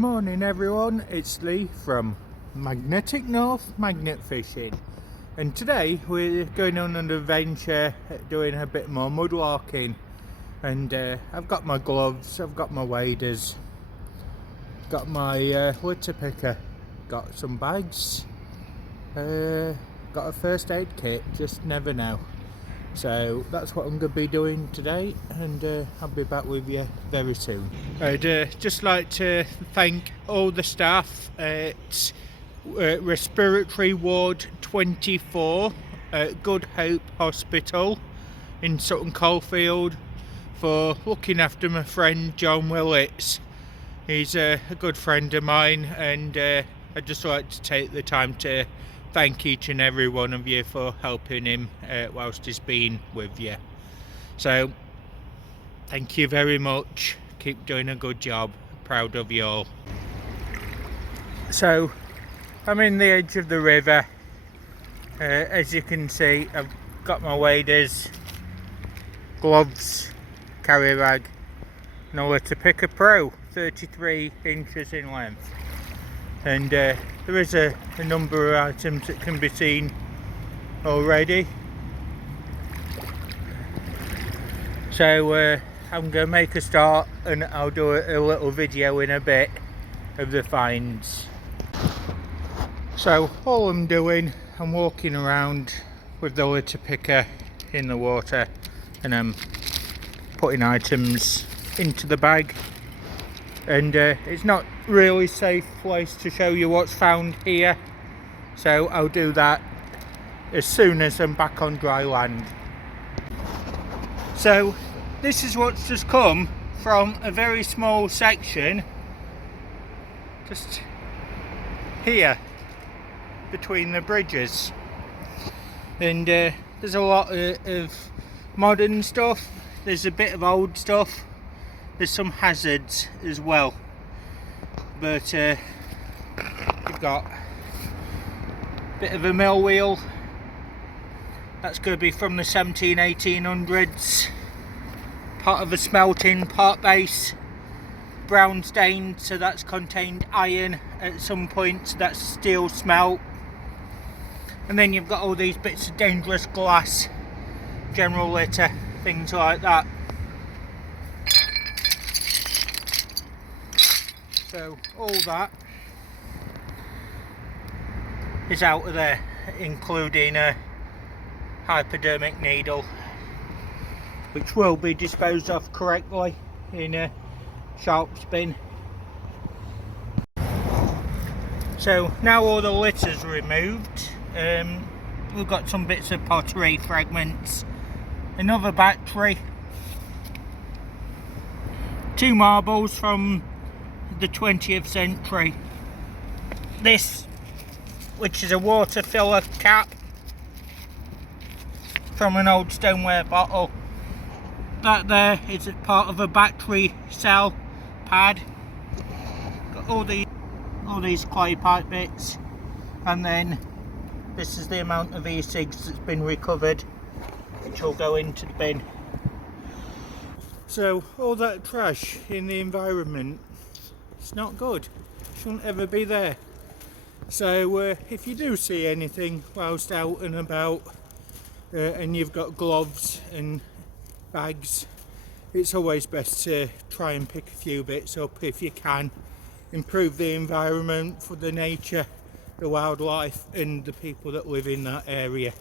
morning everyone, it's Lee from Magnetic North Magnet Fishing, and today we're going on an adventure doing a bit more mudlarking. And I've got my gloves, I've got my waders, got my litter picker, got some bags, got a first aid kit, just never know. So that's what I'm going to be doing today, and I'll be back with you very soon. I'd just like to thank all the staff at Respiratory Ward 24 at Good Hope Hospital in Sutton Coldfield for looking after my friend John Willits. He's a good friend of mine, and I'd just like to take the time to thank each and every one of you for helping him whilst he's been with you. So thank you very much, keep doing a good job, proud of you all. So I'm in the edge of the river. As you can see, I've got my waders, gloves, carrier bag, and a litter picker pro, 33 inches in length. And there is a number of items that can be seen already. So I'm going to make a start, and I'll do a little video in a bit of the finds. So all I'm doing, I'm walking around with the litter picker in the water, and I'm putting items into the bag. And it's not really safe place to show you what's found here, so I'll do that as soon as I'm back on dry land. So this is what's just come from a very small section just here between the bridges, and there's a lot of modern stuff, there's a bit of old stuff, there's some hazards as well, but you've got a bit of a mill wheel, that's going to be from the 1800s, part of a smelting pot base, brown stained, so that's contained iron at some point, so that's steel smelt. And then you've got all these bits of dangerous glass, general litter, things like that. So all that is out of there, including a hypodermic needle, which will be disposed of correctly in a sharps bin. So now all the litter's removed, we've got some bits of pottery fragments, another battery, 2 marbles from the 20th century, this, which is a water filler cap from an old stoneware bottle, that there is a part of a battery cell pad, got all these clay pipe bits, and then this is the amount of e-cigs that's been recovered, which will go into the bin. So all that trash in the environment, it's not good, shouldn't ever be there. So if you do see anything whilst out and about, and you've got gloves and bags, it's always best to try and pick a few bits up if you can, improve the environment for the nature, the wildlife and the people that live in that area.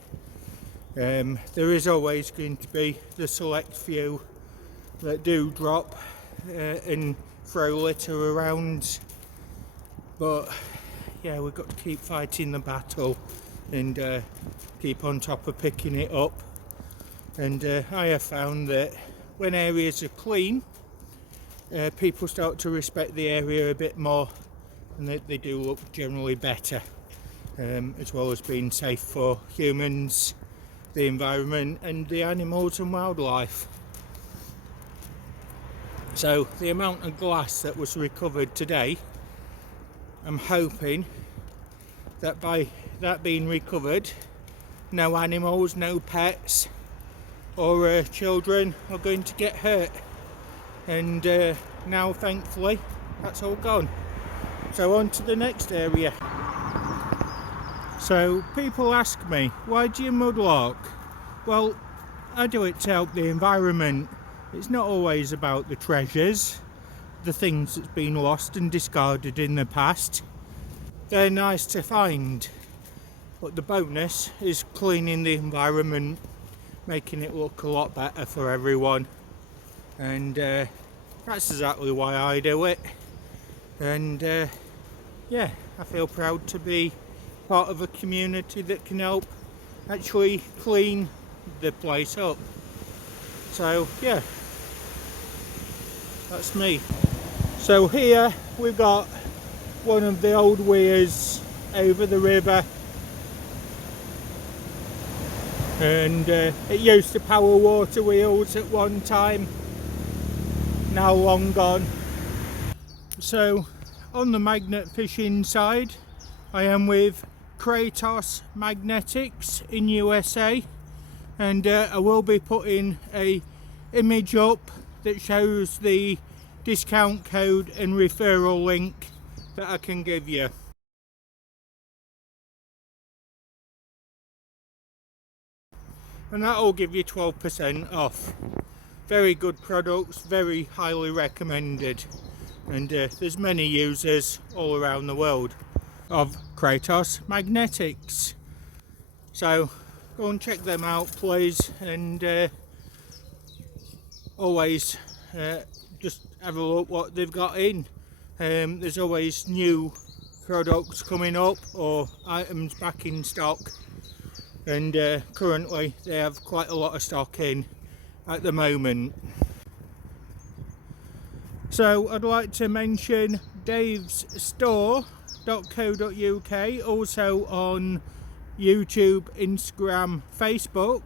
There is always going to be the select few that do drop and throw litter around, but yeah, we've got to keep fighting the battle and keep on top of picking it up. And I have found that when areas are clean, people start to respect the area a bit more, and they do look generally better, as well as being safe for humans, the environment and the animals and wildlife. So the amount of glass that was recovered today, I'm hoping that by that being recovered, no animals, no pets or children are going to get hurt. And now thankfully that's all gone. So on to the next area. So people ask me, why do you mudlark? Well, I do it to help the environment. It's not always about the treasures, the things that's been lost and discarded in the past. They're nice to find, but the bonus is cleaning the environment, making it look a lot better for everyone. And that's exactly why I do it. And yeah, I feel proud to be part of a community that can help actually clean the place up. So yeah, that's me. So here we've got one of the old weirs over the river, and it used to power water wheels at one time, now long gone. So on the magnet fishing side, I am with Kratos Magnetics in USA, and I will be putting a image up that shows the discount code and referral link that I can give you. And that will give you 12% off. Very good products, very highly recommended, and there's many users all around the world of Kratos Magnetics. So go and check them out please, and always just have a look what they've got in. There's always new products coming up or items back in stock, and currently they have quite a lot of stock in at the moment. So I'd like to mention Dave's store.co.uk, also on YouTube, Instagram, Facebook.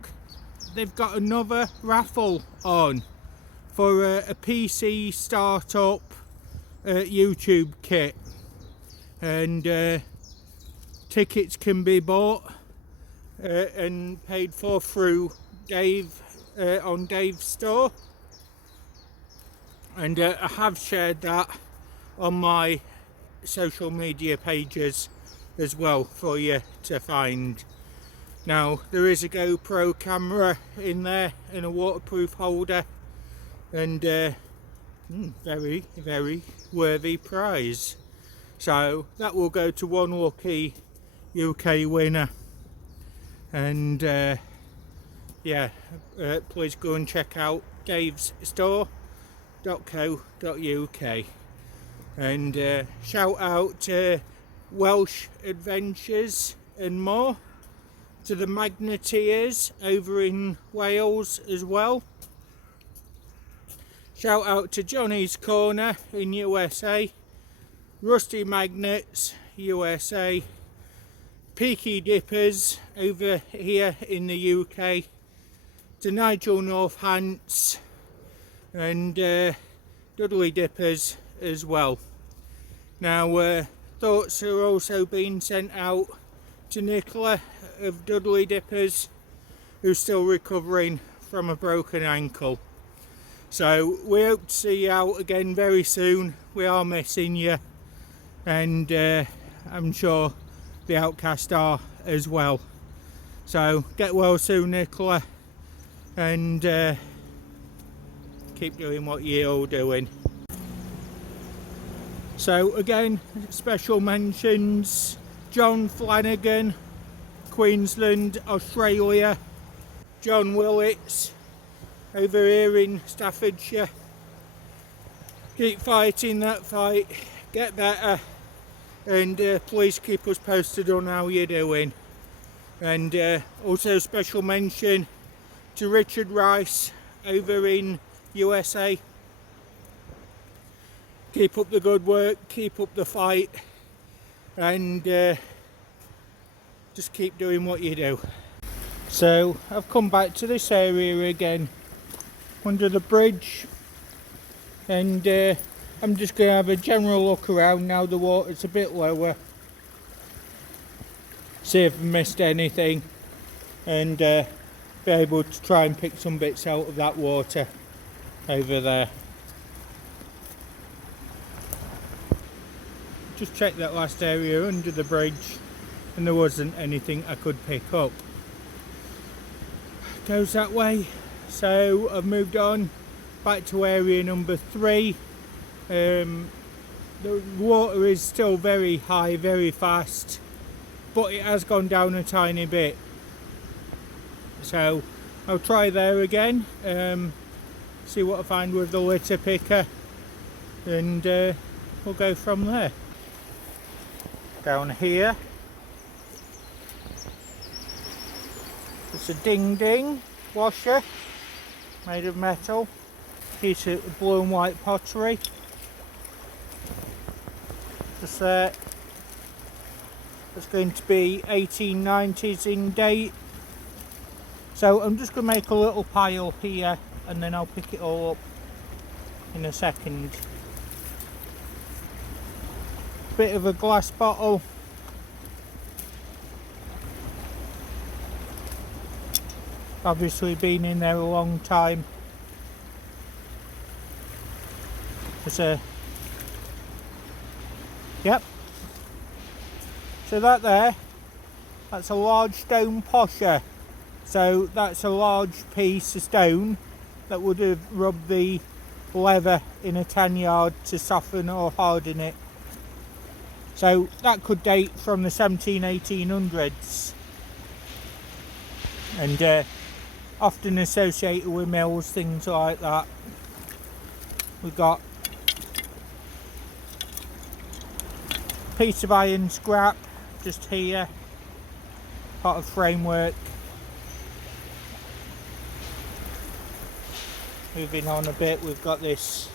They've got another raffle on for a PC startup YouTube kit, and tickets can be bought and paid for through Dave on Dave's store, and I have shared that on my social media pages as well for you to find. Now there is a GoPro camera in there and a waterproof holder, and very worthy prize. So that will go to one lucky UK winner, and yeah, please go and check out Dave's store.co.uk, and shout out to Welsh Adventures and more, to the Magneteers over in Wales as well. Shout out to Johnny's Corner in USA, Rusty Magnets USA, Peaky Dippers over here in the UK, to Nigel Northants, and Dudley Dippers as well. Now thoughts are also being sent out to Nicola of Dudley Dippers, who's still recovering from a broken ankle. So we hope to see you out again very soon. We are missing you, and I'm sure the Outcast are as well. So get well soon, Nicola, and keep doing what you're all doing. So again, special mentions: John Flanagan, Queensland, Australia; John Willits over here in Staffordshire. Keep fighting that fight, get better, and please keep us posted on how you're doing. And also special mention to Richard Rice over in USA. Keep up the good work, keep up the fight, and just keep doing what you do. So I've come back to this area again under the bridge, and I'm just going to have a general look around now the water's a bit lower, see if I've missed anything, and be able to try and pick some bits out of that water over there. just checked that last area under the bridge and there wasn't anything I could pick up. Goes that way. So I've moved on back to area number 3. The water is still very high, very fast, but it has gone down a tiny bit. So I'll try there again, see what I find with the litter picker, and we'll go from there. Down here, it's a ding ding washer made of metal, piece of blue and white pottery. Just there. It's going to be 1890s in date. So I'm just going to make a little pile here and then I'll pick it all up in a second. Bit of a glass bottle. Obviously been in there a long time. There's a... Yep. So that's a large stone posher. So that's a large piece of stone that would have rubbed the leather in a tan yard to soften or harden it. So that could date from the 1800s. And often associated with mills, things like that. We've got a piece of iron scrap just here, part of framework. Moving on a bit, we've got this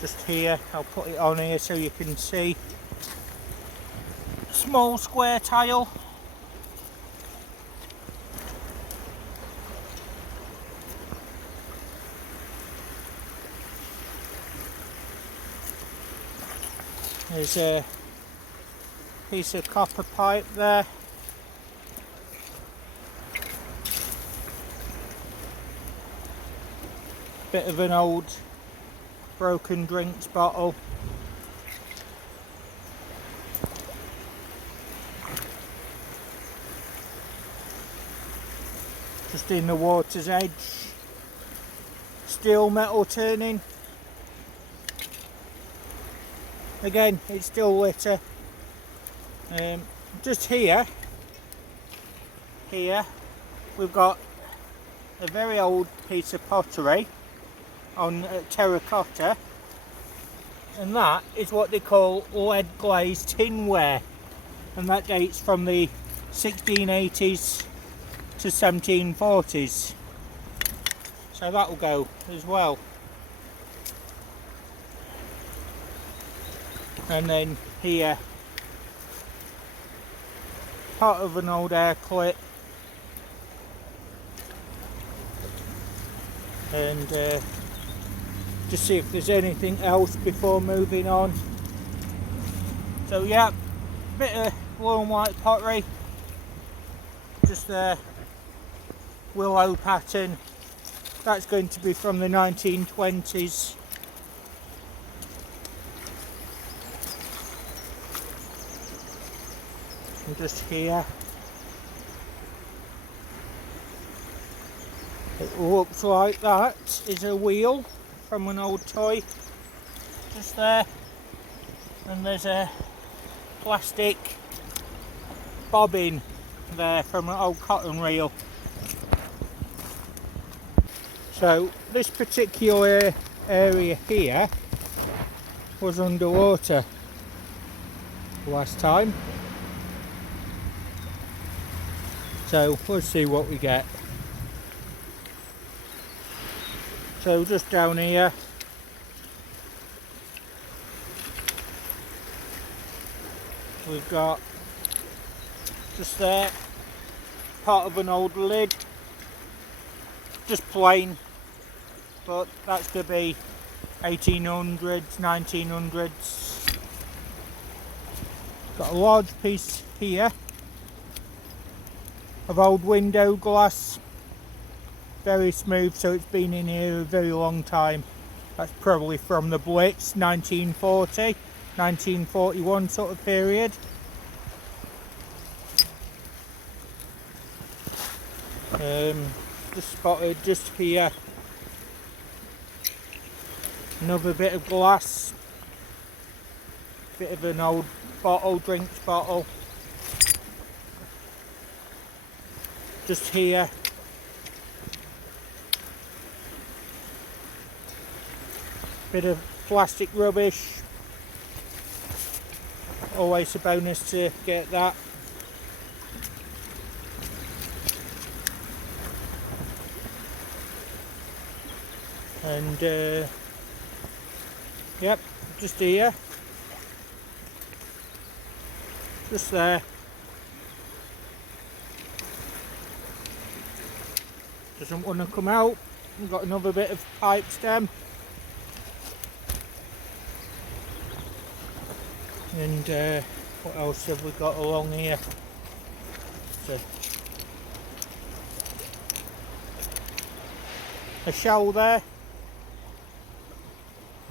just here. I'll put it on here so you can see. Small square tile. There's a piece of copper pipe there. Bit of an old broken drinks bottle. Just in the water's edge. Steel metal turning. Again, it's still litter. Just here we've got a very old piece of pottery on terracotta, and that is what they call lead glazed tinware, and that dates from the 1680s to 1740s. So that will go as well. And then here, part of an old air clip, and just see if there's anything else before moving on. So yeah, bit of blue and white pottery, just there, willow pattern. That's going to be from the 1920s. And just here, it looks like that is a wheel from an old toy, just there, and there's a plastic bobbin there from an old cotton reel. So this particular area here was underwater last time, so we'll see what we get. So just down here, we've got just there part of an old lid, just plain, but that's going to be 1800s, 1900s. Got a large piece here of old window glass, very smooth, so it's been in here a very long time. That's probably from the Blitz, 1940, 1941 sort of period. Just spotted just here another bit of glass, bit of an old bottle, drinks bottle. Just here. Bit of plastic rubbish. Always a bonus to get that. And yep, just here. Just there. Doesn't want to come out. We've got another bit of pipe stem. And what else have we got along here? So, a shell there.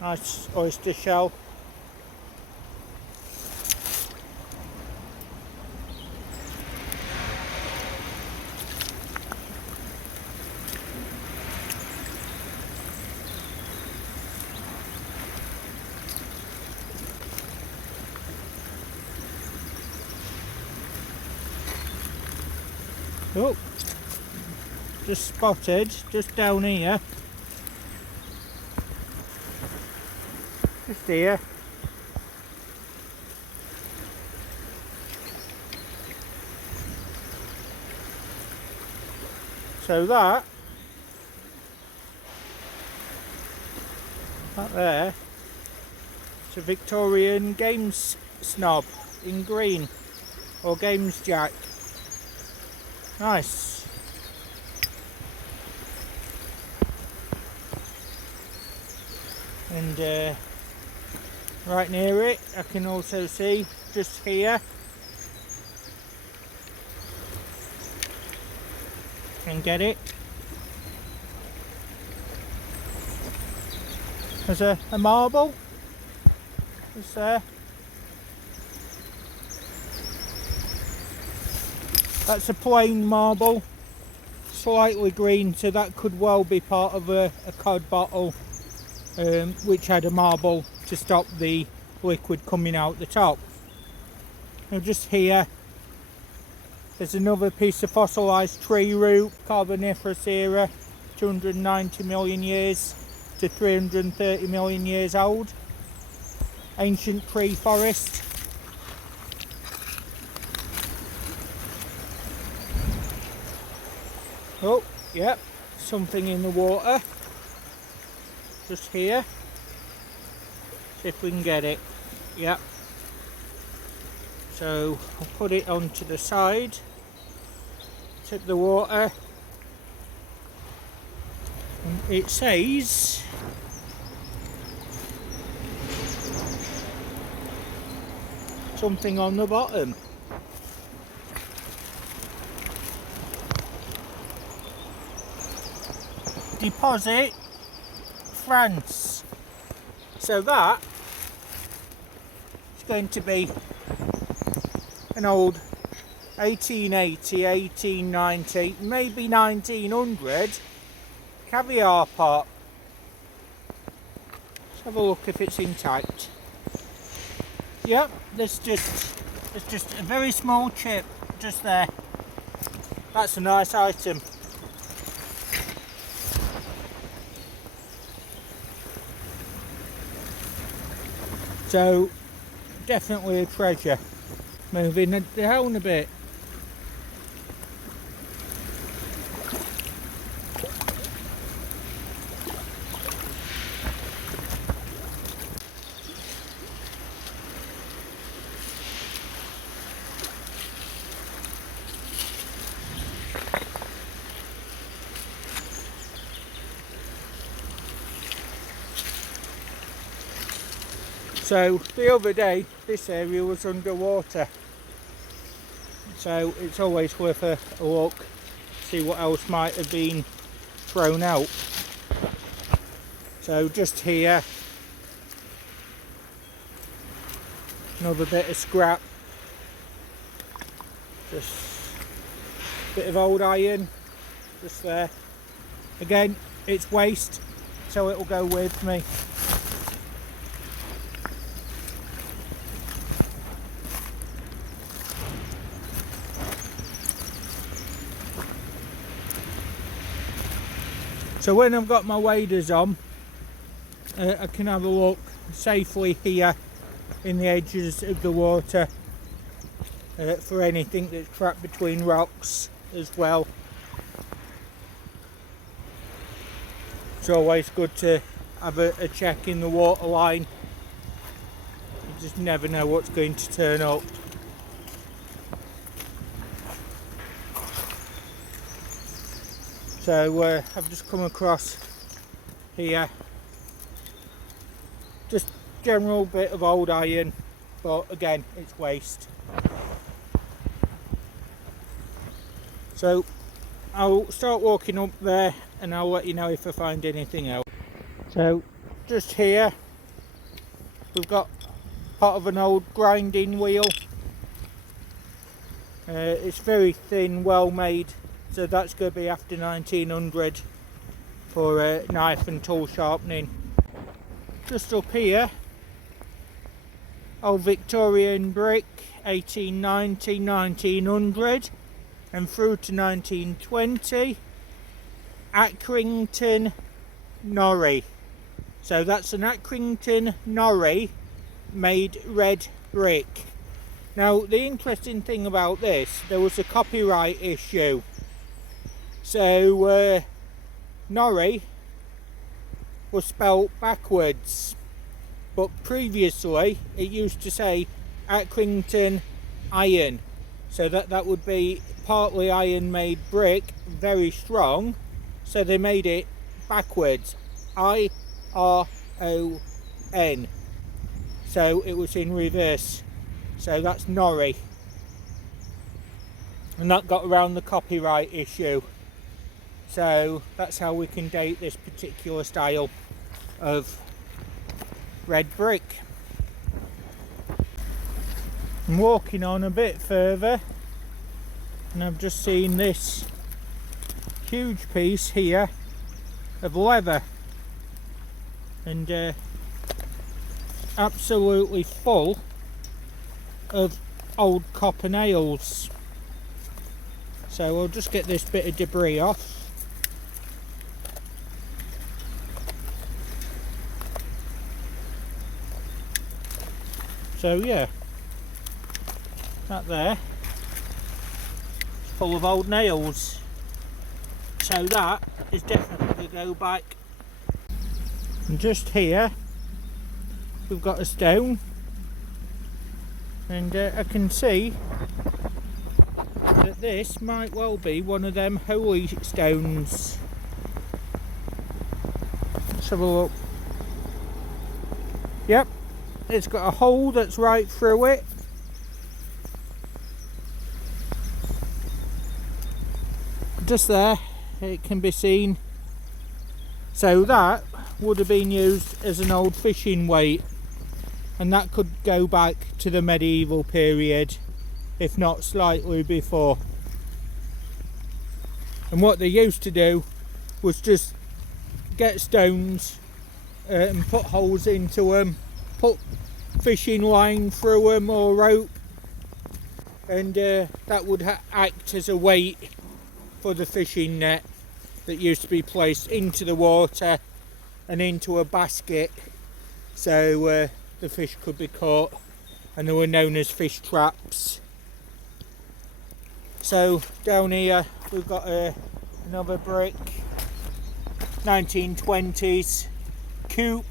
Nice oyster shell. Oh, just spotted, just down here. Just here. So that there, it's a Victorian games snob in green, or games jack. Nice. And right near it, I can also see just here, can get it. There's a marble just there. That's a plain marble, slightly green, so that could well be part of a cod bottle, which had a marble to stop the liquid coming out the top. Now just here, there's another piece of fossilised tree root, Carboniferous era, 290 million years to 330 million years old. Ancient tree forest. Oh, yep, something in the water. Just here. See if we can get it. Yep. So I'll put it onto the side. Tip the water. And it says something on the bottom. Deposit France. So that is going to be an old 1880, 1890, maybe 1900 caviar pot. Let's have a look if it's intact. Yep, there's just a very small chip just there. That's a nice item. So, definitely a treasure. Moving it down a bit. So the other day this area was underwater, so it's always worth a look, see what else might have been thrown out. So just here, another bit of scrap, just a bit of old iron, just there. Again, it's waste, so it'll go with me. So when I've got my waders on, I can have a look safely here in the edges of the water for anything that's trapped between rocks as well. It's always good to have a check in the water line. You just never know what's going to turn up. So I've just come across here, just general bit of old iron, but again it's waste. So I'll start walking up there and I'll let you know if I find anything else. So just here we've got part of an old grinding wheel. It's very thin, well made. So that's going to be after 1900 for knife and tool sharpening. Just up here, old Victorian brick, 1890, 1900 and through to 1920. Accrington Norrie. So that's an Accrington Norrie made red brick. Now the interesting thing about this, there was a copyright issue. So Norrie was spelt backwards, but previously it used to say Accrington iron, so that would be partly iron made brick, very strong, so they made it backwards, I-R-O-N, so it was in reverse. So that's Norrie, and that got around the copyright issue. So that's how we can date this particular style of red brick. I'm walking on a bit further and I've just seen this huge piece here of leather, and absolutely full of old copper nails. So I'll just get this bit of debris off. So yeah, that there is full of old nails. So that is definitely going to go back. And just here we've got a stone, and I can see that this might well be one of them holy stones. Let's have a look. Yep, it's got a hole that's right through it. Just there, it can be seen. So that would have been used as an old fishing weight, and that could go back to the medieval period, if not slightly before. And what they used to do was just get stones and put holes into them, put fishing line through them or rope, and that would act as a weight for the fishing net that used to be placed into the water and into a basket, so the fish could be caught, and they were known as fish traps. So down here we've got another brick, 1920s coop,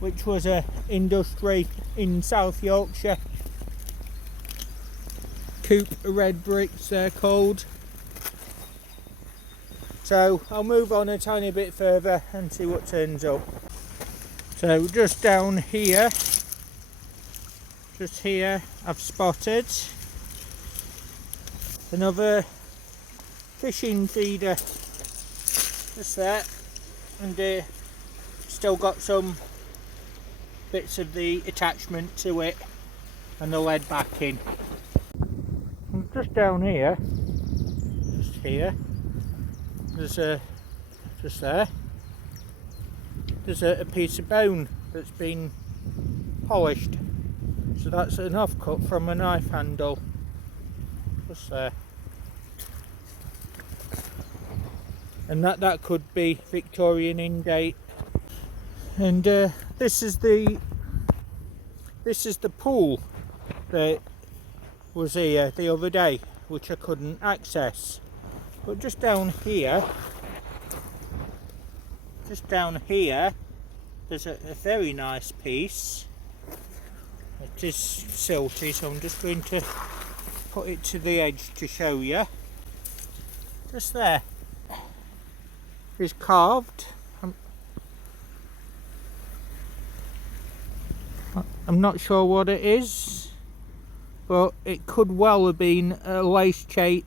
which was a industry in South Yorkshire. Coop red bricks they're called. So I'll move on a tiny bit further and see what turns up. So just down here, I've spotted another fishing feeder, just there, and still got some bits of the attachment to it and the lead backing. And just down here, there's just there, there's a piece of bone that's been polished. So that's an offcut from a knife handle, just there. And that could be Victorian in date. And this is the pool that was here the other day, which I couldn't access. But just down here, there's a very nice piece. It is silty, so I'm just going to put it to the edge to show you. Just there. It's carved. I'm not sure what it is, but it could well have been a lace shape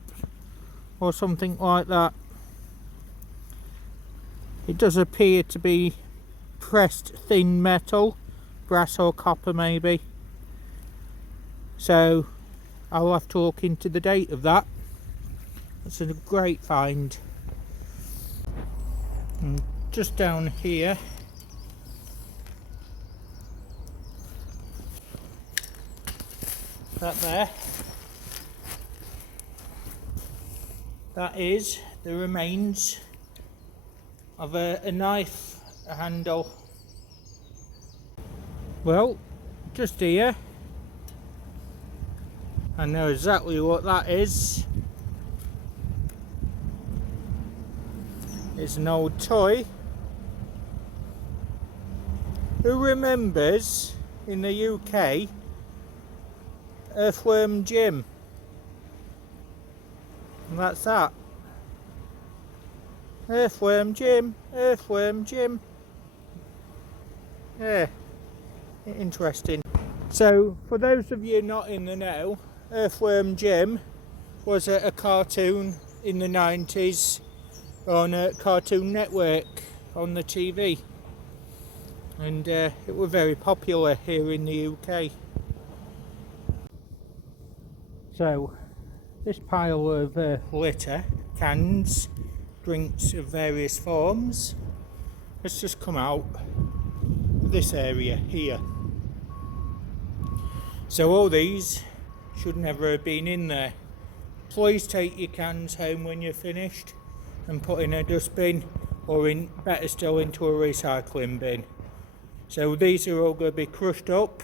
or something like that. It does appear to be pressed thin metal, brass or copper maybe. So I'll have to look into the date of that. It's a great find. And just down here, that is the remains of a knife handle. Well, just here, I know exactly what that is. It's an old toy. Who remembers in the UK Earthworm Jim? And that's that. Earthworm Jim, Earthworm Jim. Yeah, interesting. So, for those of you not in the know, Earthworm Jim was a cartoon in the 90s on a Cartoon Network on the TV, and it was very popular here in the UK. So this pile of litter, cans, drinks of various forms, has just come out of this area here. So all these should never have been in there. Please take your cans home when you're finished and put in a dustbin, or in better still into a recycling bin. So these are all going to be crushed up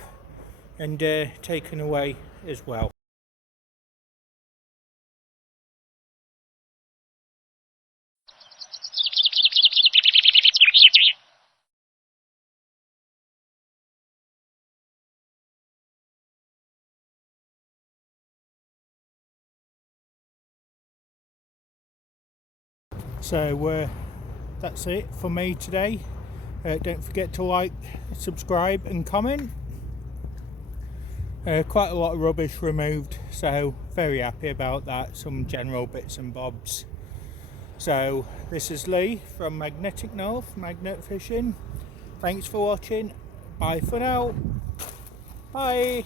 and taken away as well. So that's it for me today. Don't forget to like, subscribe and comment. Quite a lot of rubbish removed, so very happy about that. Some general bits and bobs. So this is Lee from Magnetic North, Magnet Fishing. Thanks for watching. Bye for now. Bye.